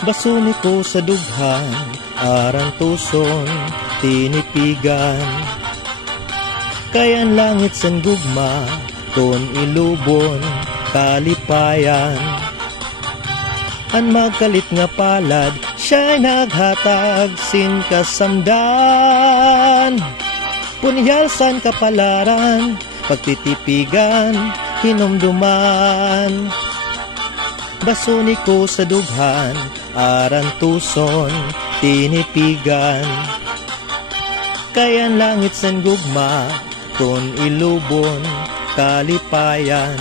Basuni ko sa dughan, arang tuson, tinipigan. Kayan langit san gugma, ton ilubon, kalipayan. An magkalit nga palad, siya'y naghatag sin kasamdan. Punyalsan kapalaran, pagtitipigan, hinumduman. Basuni ko sa dughan, aran tuson, tinipigan. Kayan langit san gugma, ton ilubon, kalipayan.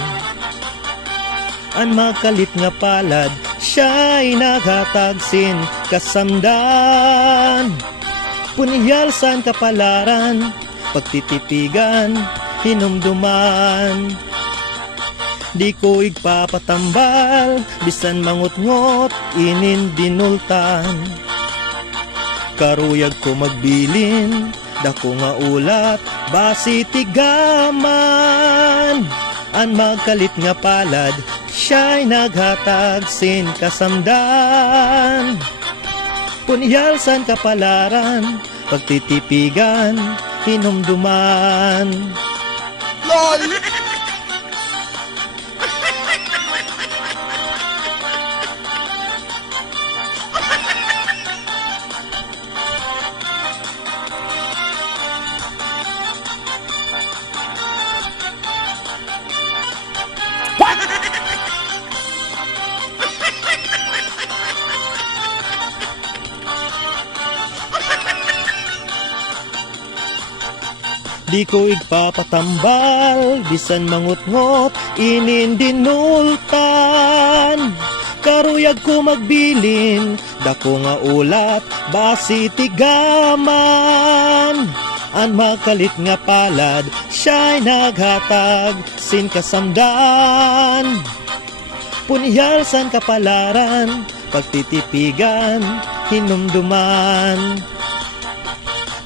An magkalit nga palad, siya'y naghatag sin kasamdan. Punyalsan kapalaran, pagtitipigan, hinumduman. Di ko igpapatambal, bisan mangutngot, inin dinultan. Karuyag ko magbilin, dako nga ulat, basi tigaman. An magkalit nga palad, siya'y naghatag sin kasamdan. Punyalsan kapalaran, pagtitipigan, hinumduman. LOL! Di ko igpapatambal, bisan mangutngot, inin dinultan. Karuyag ko magbilin, dako nga ulat, basi tigaman. An magkalit nga palad, siya'y naghatag sin kasamdan. Punyalsan kapalaran, pagtitipigan, hinumduman.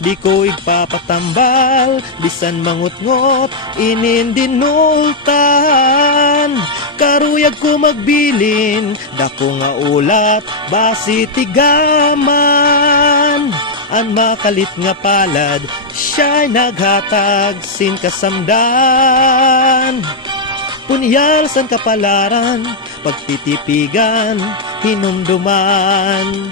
Di ko igpapatambal, bisan mangutngot, inin dinultan. Karuyag ko magbilin, dako nga ulat, basi tigaman. An makalit nga palad, siya'y naghatag sin kasamdan. Punyalsan kapalaran, pagtitipigan, hinumduman.